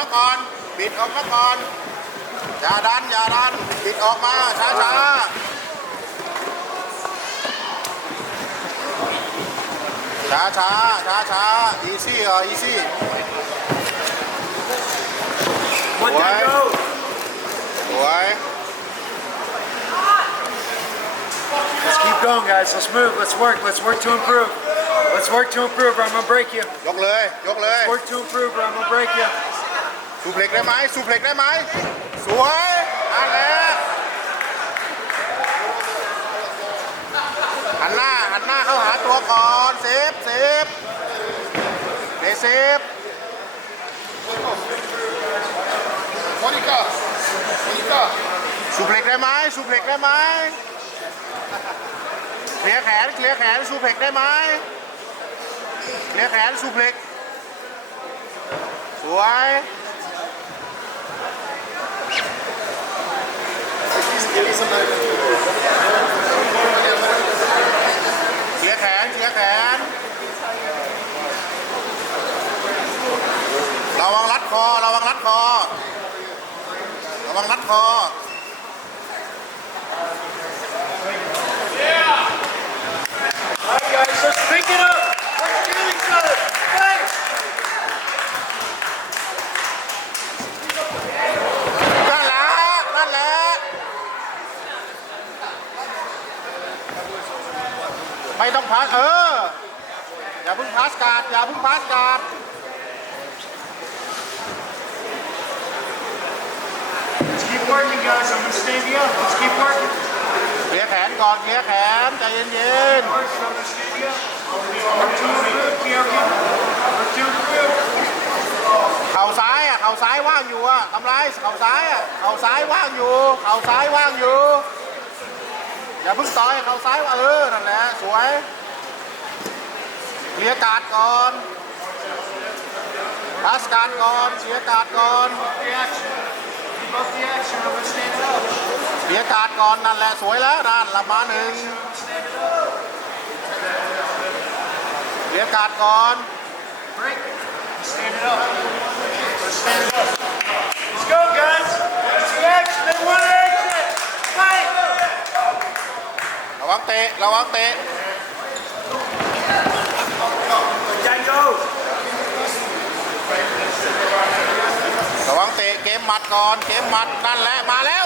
ออกมาก่อน อย่าดัน อย่าดันบิดออกมา ช้าช้าช้าช้าช้าช้าอีซี่เหรออีซี่ One down, Why? go. สวย Let's keep going, guys. Let's move. Let's work. Let's work to improve. Let's work to improve, or I'm gonna break you. ยกเลย ยกเลย Work to improve, or I'm gonna break you. สูเพล็กได้ไหมสูเพล็กได้ไหมสวยนั่นแหละหันหน้าหันหน้าเข้าหาตัวก่อนเซฟเซฟเดเซฟ Monica, Monica. สูเพล็กได้ไหมสูเพล็กได้ไหมเคลียร์แขนเคลียร์แขนสูเพล็กได้ไหมเคลียร์แขนสูเพล็กสวย เคลียร์แขน เคลียร์แขน ระวังรัดคอ ระวังรัดคอ ระวังรัดคอ All right, guys. Let's pick it up. ต้องพัสเออ อย่าเพิ่งพัสการ์ดอย่าเพิ่งพัสการ์ด Let's keep working, guys. I'm gonna stand you up. Let's keep working. เคลียร์แขนก่อนเคลียร์แขนใจเย็น First, I'm gonna stand you up. Work to improve, Kieran. Work to improve. ๆเข่าซ้ายอะเข่าซ้ายว่างอยู่อะทำไรเข่าซ้ายอะเข่าซ้ายว่างอยู่เข่าซ้ายว่างอยู่ อย่าเพิ่งต่อยเข่าซ้ายว่าเออ นั่นแหละ สวยเคลียร์การ์ดก่อนพัสการ์ดก่อนเคลียร์การ์ดก่อนเคลียร์การ์ดก่อน นั่นแหละ สวยแล้วนั่นละมาหนึ่งเคลียร์การ์ดก่อน Stand it up. Stand it up. Let's go, guys. Let's see action. They want action. Fight. ระวัง เตะระวังเตะ Down goes. ระวังเตะเกมหมัดก่อนเกมหมัดนั่นแหละมาแล้ว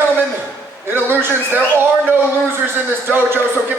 gentlemen, in illusions, there are no losers in this dojo, so give a